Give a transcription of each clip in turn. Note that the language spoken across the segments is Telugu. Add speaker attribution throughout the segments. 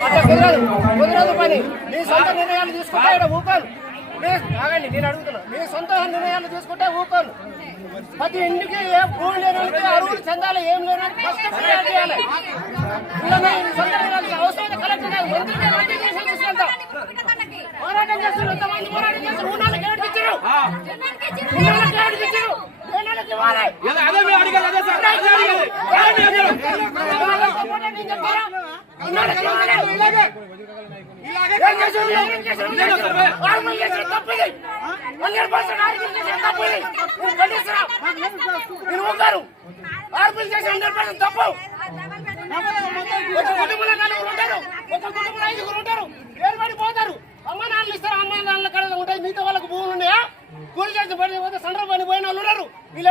Speaker 1: అట్లా కుదరదు. కుదరదు పని. మీ సొంత నిర్ణయాలు తీసుకుంటే ఇక్కడ ఊకోను మీ ఆగండి నేను అడుగుతున్నా. మీ సొంత నిర్ణయాలు తీసుకుంటే ఊకోను ప్రతి ఇంటికి ఏ భూమి లేని అరువులు చెందాలి ఏం లేని ఫస్ట్ ఫిర్యాదు చేయాలి. సొంత నిర్ణయాలు కలెక్టర్ గారు పోరాటం ఎంతమంది? చేస్తారు
Speaker 2: అదే మేము అడిగాలి ఆర్పులు చేసి హండ్రెడ్ పర్సెంట్
Speaker 1: తప్పు ఒక కుటుంబంలో నలుగురు ఉంటారు ఒక కుటుంబంలో ఐదుగురు ఉంటారు వేరుపడి పోతారు అమ్మ నాన్నలు ఇస్తారు అమ్మ నాన్నల కళ ఉంటాయి మిగతా వాళ్ళకు భూములు ఉన్నాయా కూలి చేసి పడిపోతే పోతే పోయిన వాళ్ళు ఉన్నారు వీళ్ళు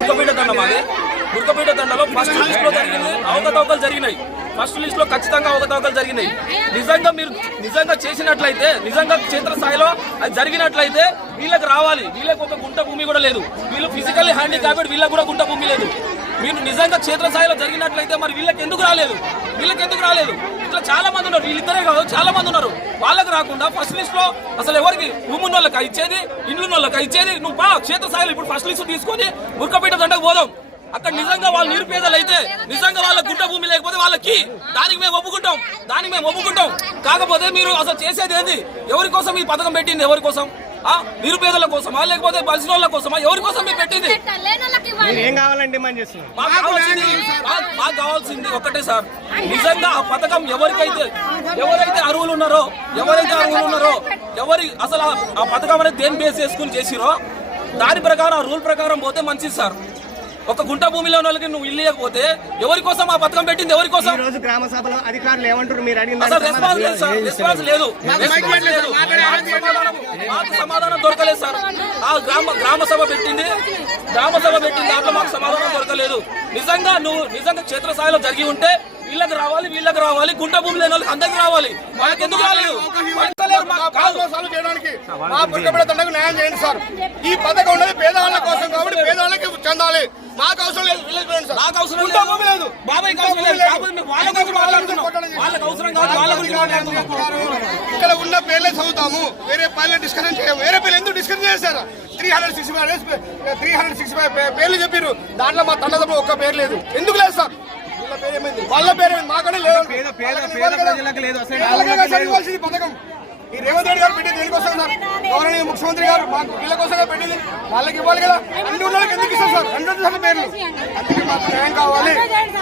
Speaker 2: బుర్కపీట దండం అది. బుర్కపీట దండలో ఫస్ట్ లిస్ట్లో జరిగింది. అవకతవకలు జరిగినాయి. ఫస్ట్ లిస్ట్లో ఖచ్చితంగా అవకతవకలు జరిగినాయి. నిజంగా మీరు నిజంగా చేసినట్లయితే నిజంగా క్షేత్ర స్థాయిలో అది జరిగినట్లయితే వీళ్ళకి రావాలి. వీళ్ళకి ఒక గుంట భూమి కూడా లేదు. వీళ్ళు ఫిజికల్లీ హ్యాండిక్యాప్డ్ వీళ్ళకి కూడా గుంట భూమి లేదు. మీరు నిజంగా క్షేత్రస్థాయిలో జరిగినట్లయితే మరి వీళ్ళకి ఎందుకు రాలేదు? వీళ్ళకి ఎందుకు రాలేదు? ఇట్లా చాలా మంది ఉన్నారు. వీళ్ళిద్దరే కాదు చాలా మంది ఉన్నారు. వాళ్ళకి రాకుండా ఫస్ట్ లిస్ట్లో అసలు ఎవరికి భూమి వాళ్ళకి ఇచ్చేది ఇండ్లున్న వాళ్ళకి ఇచ్చేది నువ్వు బా క్షేత్రస్థాయిలో ఇప్పుడు ఫస్ట్ లిస్ట్ తీసుకొని బుర్కపీట దండకు పోదాం. అక్కడ నిజంగా వాళ్ళు నిరుపేదలు అయితే నిజంగా వాళ్ళ గుంట భూమి లేకపోతే వాళ్ళకి దానికి మేము ఒప్పుకుంటాం దానికి మేము ఒప్పుకుంటాం. కాకపోతే మీరు అసలు చేసేది ఏంది? ఎవరి కోసం ఈ పథకం పెట్టింది? ఎవరి కోసం? నిరుపేదల కోసమా? లేకపోతే బలిసిన వాళ్ళ కోసమా? ఎవరి కోసం మీరు పెట్టింది?
Speaker 3: ఏం కావాలని డిమాండ్ చేస్తున్నారు?
Speaker 2: మాకు కావాల్సింది ఒకటే సార్. నిజంగా ఆ పథకం ఎవరికైతే ఎవరైతే అర్హులు ఉన్నారో ఎవరైతే అర్హులు ఉన్నారో ఎవరి అసలు ఆ- ఆ పథకం అనేది దేని బేస్ చేసుకుని చేసిరో దాని ప్రకారం ఆ రూల్ ప్రకారం పోతే మంచిది సార్. ఒక గుంట భూమిలో ఉన్న వాళ్ళకి నువ్వు ఇల్లు ఇవ్వకపోతే ఎవరి కోసం ఆ పథకం పెట్టింది? ఎవరి కోసం?
Speaker 3: ఈ రోజు గ్రామ సభలో అధికారులు ఏమంటారు మీరు అడిగిన
Speaker 2: అసలు
Speaker 3: దానికి
Speaker 2: రెస్పాన్స్ లేదు సార్. రెస్పాన్స్ లేదు. రెస్పాన్స్ లేదు. మాకు సమాధానం- మాకు సమాధానం దొరకలేదు సార్. ఆ గ్రామ గ్రామ సభ పెట్టింది. గ్రామ సభ పెట్టింది దాంట్లో మాకు సమాధానం దొరకలేదు. నిజంగా నువ్వు నిజంగా క్షేత్రస్థాయిలో జరిగి ఉంటే వీళ్ళకి రావాలి వీళ్ళకి రావాలి గుంట భూమి లేని వాళ్ళకి అందరికి రావాలి. వాళ్ళకి ఎందుకు రాలేదు
Speaker 4: మా పుట్టబడి తండకు న్యాయం చేయండి సార్. ఈ పథకం ఉన్నది పేదవాళ్ళ కోసం కాబట్టి పేదవాళ్ళకి చెందాలి. మాకు అవసరం లేదు
Speaker 2: నాకు అవసరం
Speaker 4: లేదు.
Speaker 2: బాబాయ్ అవసరం లేదు. వాళ్ళ మాట్లాడుతున్నాం? వాళ్ళకి అవసరం కాదు వాళ్ళ గురించి
Speaker 4: ఇక్కడ ఉన్న పేర్లే చదువుతాము. వేరే పేర్లే డిస్కషన్ చేయము వేరే పేర్లు ఎందుకు డిస్కషన్ చేశారు three hundred sixty five three hundred sixty five పేర్లు చెప్పారు దాంట్లో మా తండదప్పుడు ఒక్క పేరు లేదు. ఎందుకు లేదు సార్? వీళ్ళ పేరు ఏమైంది వాళ్ళ పేరు ఏమైంది మాకనే లేదు.
Speaker 3: పేద పేద
Speaker 4: వాళ్ళకి
Speaker 3: పేద
Speaker 4: ఇవ్వాలి కదా.
Speaker 3: ప్రజలకు లేదు. అసలు
Speaker 4: వాళ్ళకే కదా సార్ ఇవ్వాల్సింది పథకం. ఈ రేవంత్ రెడ్డి గారు పెట్టింది దేనికోసం సార్? గౌరవనీయ ముఖ్యమంత్రి గారు మాకు వీళ్ళ కోసంగా పెట్టింది. వాళ్ళకి ఇవ్వాలి కదా. అన్ని వాళ్ళకి ఎందుకు ఇస్తారు సార్? రెండు సార్లు పేర్లు. అందుకే మాకు న్యాయం కావాలి.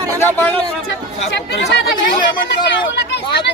Speaker 4: ప్రజాపాలన ఏమంటున్నారు?